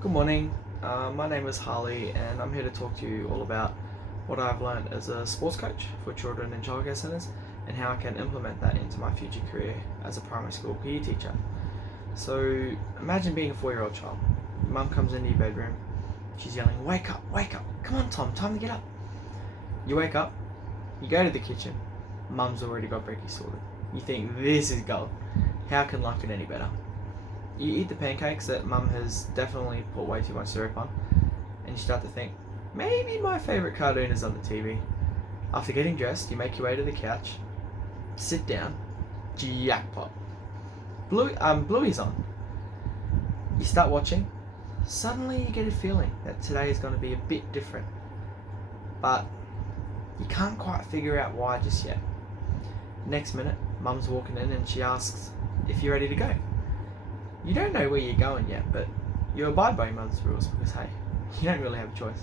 Good morning. My name is Harley, and I'm here to talk to you all about what I've learned as a sports coach for children in childcare centres and how I can implement that into my future career as a primary school PE teacher. So, imagine being a 4-year-old child. Your mum comes into your bedroom, she's yelling, "Wake up, wake up! Come on, Tom, time to get up." You wake up, you go to the kitchen, mum's already got brekkie sorted. You think, this is gold. How can life get any better? You eat the pancakes that mum has definitely put way too much syrup on, and you start to think, maybe my favourite cartoon is on the TV. After getting dressed, you make your way to the couch, sit down, jackpot. Bluey's on. You start watching, suddenly you get a feeling that today is going to be a bit different. But you can't quite figure out why just yet. Next minute, mum's walking in and she asks if you're ready to go. You don't know where you're going yet, but you abide by your mother's rules because, hey, you don't really have a choice.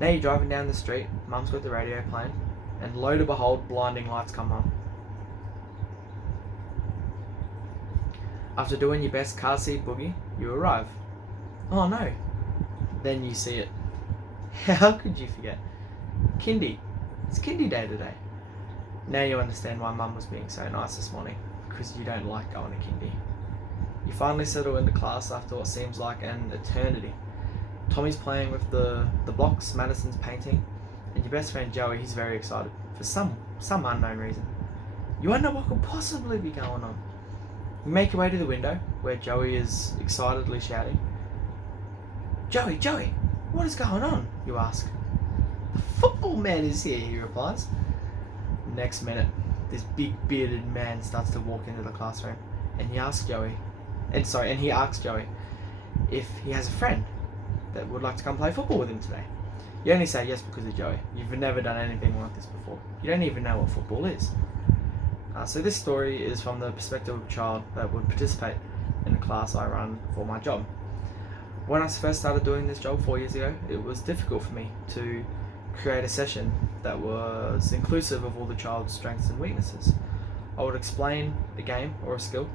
Now you're driving down the street, mum's got the radio playing, and lo and behold, blinding lights come on. After doing your best car seat boogie, you arrive. Oh no. Then you see it. How could you forget? Kindy. It's Kindy day today. Now you understand why mum was being so nice this morning, because you don't like going to Kindy. You finally settle into class after what seems like an eternity. Tommy's playing with the blocks, Madison's painting, and your best friend Joey, he's very excited for some unknown reason. You wonder what could possibly be going on. You make your way to the window, where Joey is excitedly shouting, Joey, what is going on?" you ask. "The football man is here," he replies. Next minute, this big bearded man starts to walk into the classroom, and he asks Joey if he has a friend that would like to come play football with him today. You only say yes because of Joey. You've never done anything like this before. You don't even know what football is. So this story is from the perspective of a child that would participate in the class I run for my job. When I first started doing this job 4 years ago, it was difficult for me to create a session that was inclusive of all the child's strengths and weaknesses. I would explain a game or a skill,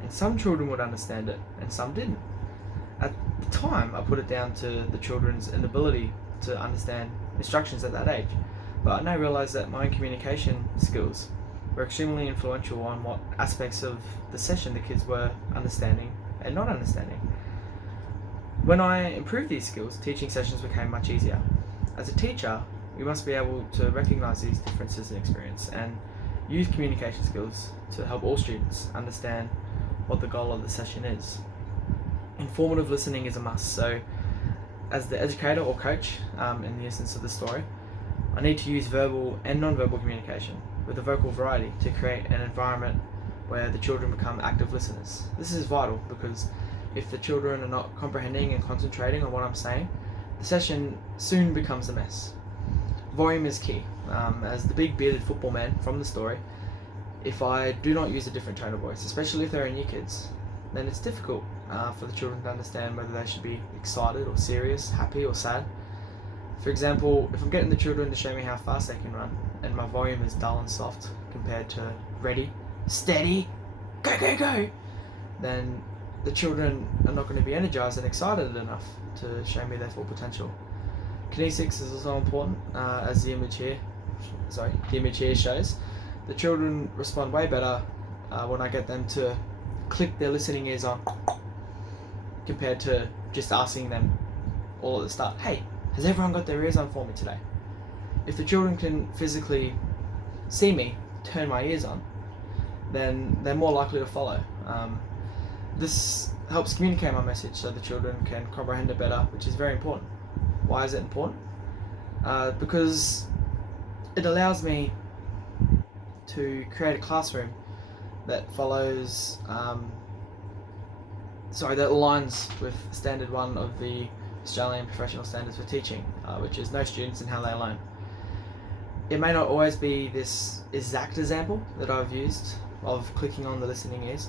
and some children would understand it and some didn't. At the time, I put it down to the children's inability to understand instructions at that age, but I now realise that my own communication skills were extremely influential on what aspects of the session the kids were understanding and not understanding. When I improved these skills, teaching sessions became much easier. As a teacher, we must be able to recognise these differences in experience and use communication skills to help all students understand what the goal of the session is. Informative listening is a must, so as the educator or coach, in the instance of the story, I need to use verbal and non-verbal communication with a vocal variety to create an environment where the children become active listeners. This is vital because if the children are not comprehending and concentrating on what I'm saying, the session soon becomes a mess. Volume is key. As the big bearded football man from the story, if I do not use a different tone of voice, especially if they're new kids, then it's difficult for the children to understand whether they should be excited or serious, happy or sad. For example, if I'm getting the children to show me how fast they can run, and my volume is dull and soft compared to ready, steady, go, then the children are not going to be energized and excited enough to show me their full potential. Kinesics is also important, as the image here shows. The children respond way better when I get them to click their listening ears on compared to just asking them all at the start, "Hey, has everyone got their ears on for me today?" If the children can physically see me turn my ears on, then they're more likely to follow. This helps communicate my message so the children can comprehend it better, which is very important. Why is it important? Because it allows me to create a classroom that follows, that aligns with standard 1 of the Australian Professional Standards for Teaching, which is no students and how they learn. It may not always be this exact example that I've used of clicking on the listening ears,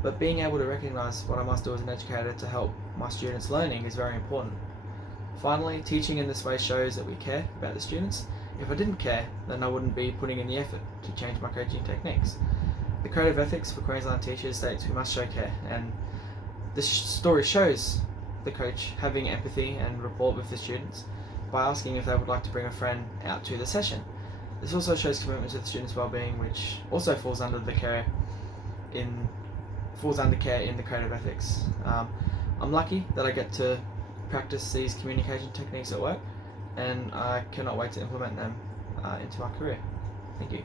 but being able to recognise what I must do as an educator to help my students' learning is very important. Finally, teaching in this way shows that we care about the students. If I didn't care, then I wouldn't be putting in the effort to change my coaching techniques. The Code of Ethics for Queensland Teachers states we must show care, and this story shows the coach having empathy and rapport with the students by asking if they would like to bring a friend out to the session. This also shows commitment to the students' well-being, which also falls under care in the code of ethics. I'm lucky that I get to practice these communication techniques at work, and I cannot wait to implement them into my career. Thank you.